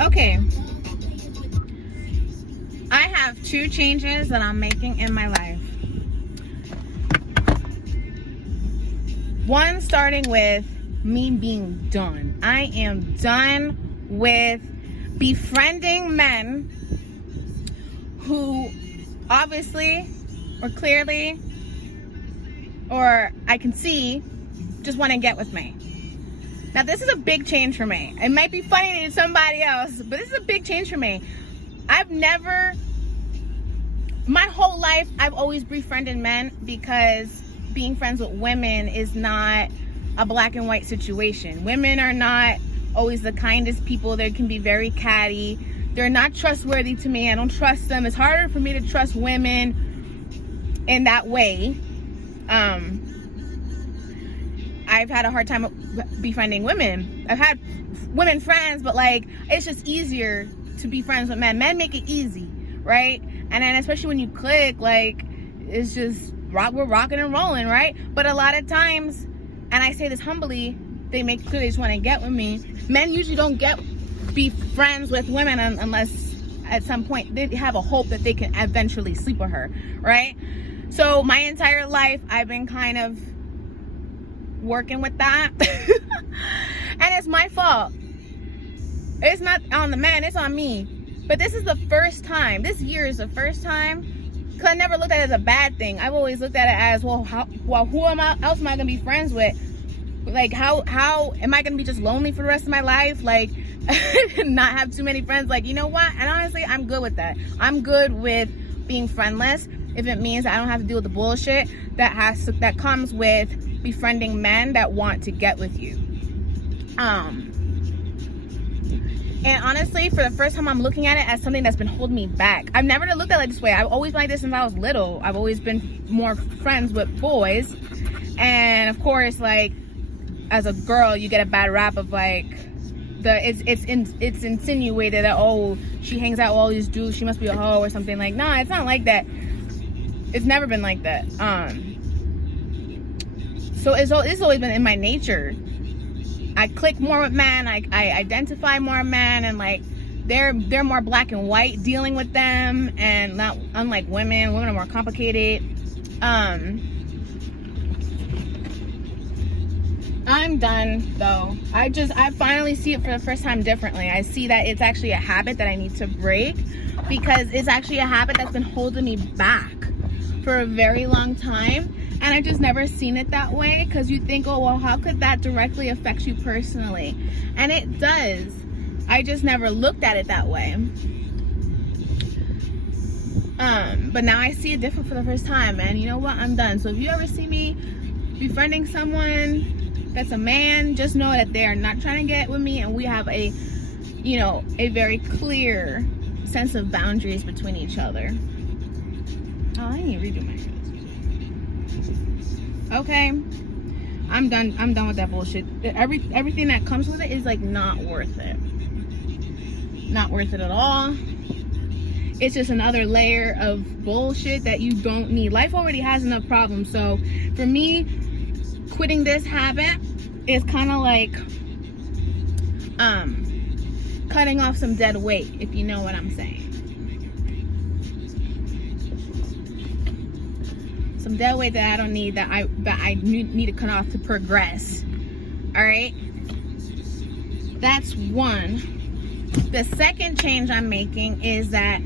Okay. I have two changes that I'm making in my life. One, starting with me being done. I am done with befriending men who obviously or clearly or I can see just want to get with me. Now, this is a big change for me. It might be funny to somebody else, but this is a big change for me. My whole life, I've always befriended men because being friends with women is not a black and white situation. Women are not always the kindest people. They can be very catty. They're not trustworthy to me. I don't trust them. It's harder for me to trust women in that way. I've had a hard time befriending women. I've had women friends, but like, it's just easier to be friends with men. Men make it easy, right? And then especially when you click, like, it's just we're rocking and rolling, right? But a lot of times, and I say this humbly, they make clear they just want to get with me. Men usually don't be friends with women unless at some point they have a hope that they can eventually sleep with her, right? So my entire life, I've been kind of working with that. And it's my fault. It's not on the man, it's on me. But this is the first time, this year is the first time, because I never looked at it as a bad thing. I've always looked at it as, who else am I gonna be friends with? Like, how am I gonna be just lonely for the rest of my life? Like, not have too many friends? Like, you know what? And honestly, I'm good with that. I'm good with being friendless if it means I don't have to deal with the bullshit that comes with befriending men that want to get with you. And honestly, for the first time, I'm looking at it as something that's been holding me back. I've never looked at it this way. I've always been like this since I was little. I've always been more friends with boys. And of course, like, as a girl, you get a bad rap of like, it's insinuated that, oh, she hangs out with all these dudes, she must be a hoe or something. Like, nah, it's not like that. It's never been like that. So it's always been in my nature. I click more with men. I identify more with men, and like they're more black and white dealing with them, and not unlike women. Women are more complicated. I'm done though. I finally see it for the first time differently. I see that it's actually a habit that I need to break, because it's actually a habit that's been holding me back for a very long time. And I just never seen it that way, because you think, oh, well, how could that directly affect you personally? And it does. I just never looked at it that way. But now I see it different for the first time, and you know what? I'm done. So if you ever see me befriending someone that's a man, just know that they are not trying to get with me, and we have a very clear sense of boundaries between each other. Oh, I need to redo my shoes. Okay, I'm done with that bullshit. Everything that comes with it is like not worth it. Not worth it at all. It's just another layer of bullshit that you don't need. Life already has enough problems. So for me, quitting this habit is kind of like cutting off some dead weight, if you know what I'm saying. Some dead weight that I don't need, that I need to cut off to progress. All right, that's one. The second change I'm making is that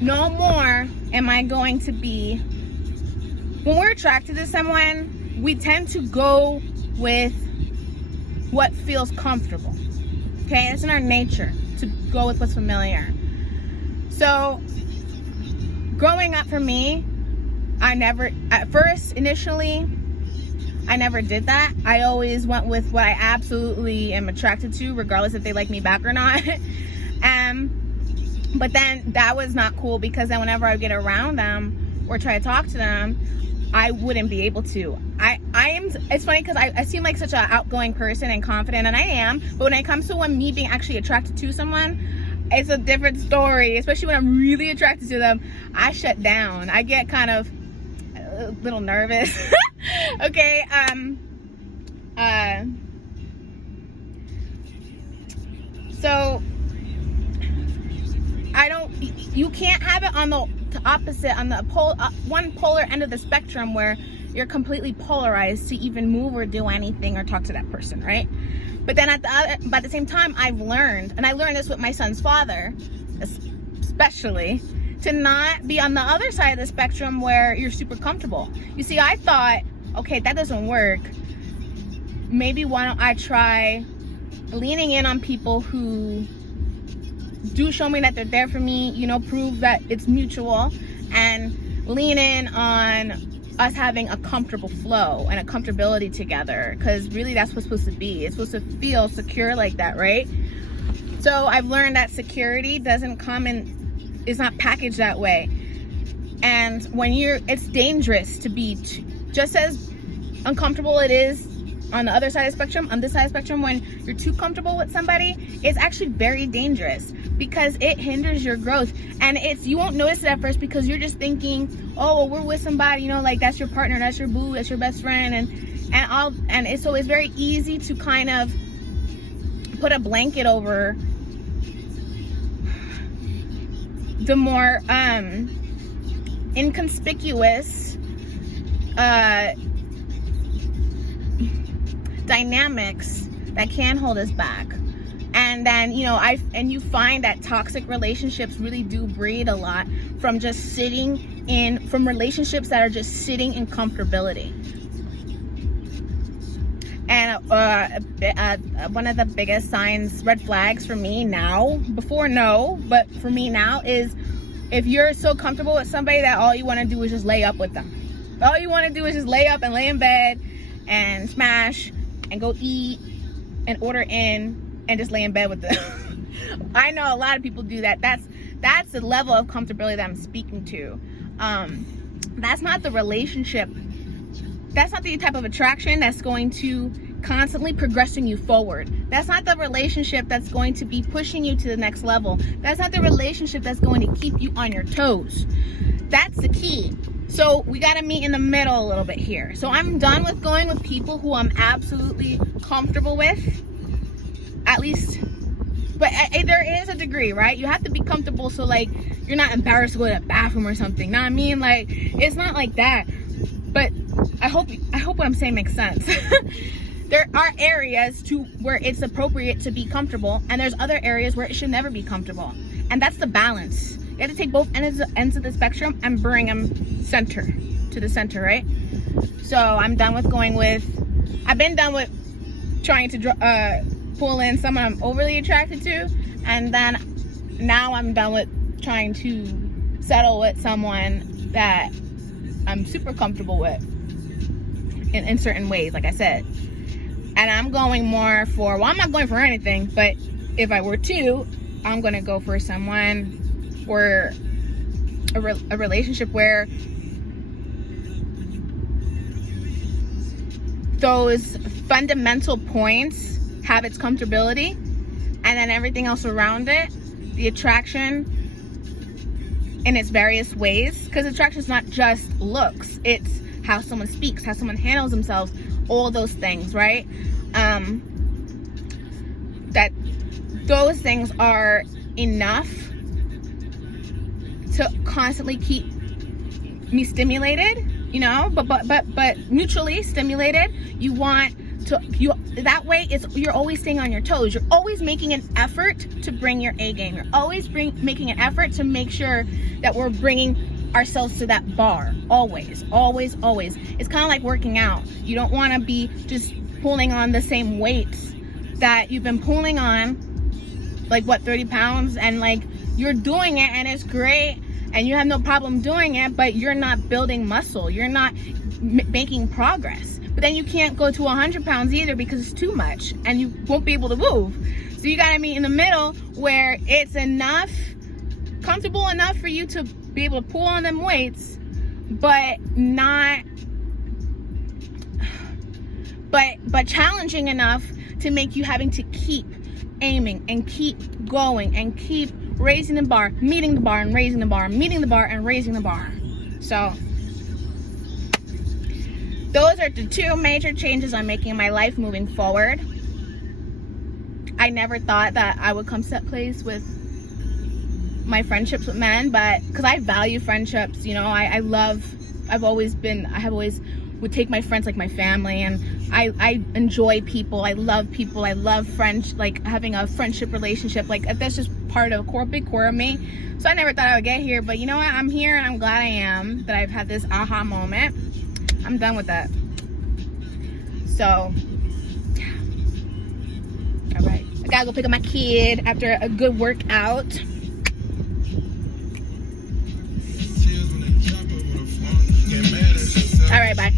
no more am I going to be, when we're attracted to someone, we tend to go with what feels comfortable. Okay, it's in our nature to go with what's familiar. So growing up for me, initially, I never did that. I always went with what I absolutely am attracted to, regardless if they like me back or not. But then that was not cool, because then whenever I get around them or try to talk to them, I wouldn't be able to. It's funny because I seem like such an outgoing person and confident, and I am, but when it comes to me being actually attracted to someone, it's a different story. Especially when I'm really attracted to them, I shut down. I get kind of a little nervous. Okay, so you can't have it on the opposite, on the one polar end of the spectrum where you're completely polarized to even move or do anything or talk to that person, right? But then at the same time, I've learned, and I learned this with my son's father, especially, to not be on the other side of the spectrum where you're super comfortable. You see, I thought, okay, that doesn't work. Maybe why don't I try leaning in on people who do show me that they're there for me, you know, prove that it's mutual, and lean in on us having a comfortable flow and a comfortability together, because really that's what's supposed to be. It's supposed to feel secure like that, right? So I've learned that security doesn't come in, is not packaged that way. And when it's dangerous to be just as uncomfortable it is on the other side of the spectrum, on this side of the spectrum, when you're too comfortable with somebody, it's actually very dangerous because it hinders your growth. And you won't notice it at first because you're just thinking, oh, well, we're with somebody, you know, like that's your partner, that's your boo, that's your best friend, so it's very easy to kind of put a blanket over the more inconspicuous dynamics that can hold us back. And then, you know, you find that toxic relationships really do breed a lot from just from relationships that are just sitting in comfortability. And one of the biggest signs, red flags for me now, before no, but for me now, is if you're so comfortable with somebody that all you want to do is just lay up with them. All you want to do is just lay up and lay in bed and smash and go eat and order in and just lay in bed with them. I know a lot of people do that. That's the level of comfortability that I'm speaking to. That's not the relationship. That's not the type of attraction that's going to constantly progressing you forward. That's not the relationship that's going to be pushing you to the next level. That's not the relationship that's going to keep you on your toes. That's the key. So we got to meet in the middle a little bit here. So I'm done with going with people who I'm absolutely comfortable with, at least. But there is a degree, right? You have to be comfortable so like you're not embarrassed to go to the bathroom or something. Know what I mean? Like, it's not like that. But I hope what I'm saying makes sense. There are areas where it's appropriate to be comfortable, and there's other areas where it should never be comfortable. And that's the balance. You have to take both ends of the spectrum and bring them to the center, right? So I'm done with I've been done with trying to pull in someone I'm overly attracted to, and then now I'm done with trying to settle with someone that I'm super comfortable with in certain ways, like I said. And I'm going more for, I'm not going for anything, but if I were to, I'm going to go for someone or a relationship where those fundamental points have its comfortability, and then everything else around it, the attraction in its various ways, because attraction is not just looks, it's how someone speaks, how someone handles themselves, all those things, right? That those things are enough to constantly keep me stimulated, you know, but mutually stimulated. You want to, that way you're always staying on your toes. You're always making an effort to bring your A game. You're always making an effort to make sure that we're bringing ourselves to that bar. Always. It's kind of like working out. You don't want to be just pulling on the same weights that you've been pulling on, like 30 pounds, and like you're doing it and it's great and you have no problem doing it, but you're not building muscle. You're not making progress. But then you can't go to 100 pounds either because it's too much and you won't be able to move. So you gotta meet in the middle where it's comfortable enough for you to be able to pull on them weights, but challenging enough to make you having to keep aiming and keep going and keep raising the bar, meeting the bar and raising the bar, meeting the bar and raising the bar. So those are the two major changes I'm making in my life moving forward. I never thought that I would come to that place with my friendships with men, but because I value friendships, you know, I've always would take my friends like my family, and I enjoy people. I love people. I love friends, like having a friendship relationship. Like that's just part of a big core of me. So I never thought I would get here, but you know what? I'm here, and I'm glad I am, that I've had this aha moment. I'm done with that. So, all right. I gotta go pick up my kid after a good workout. All right, bye.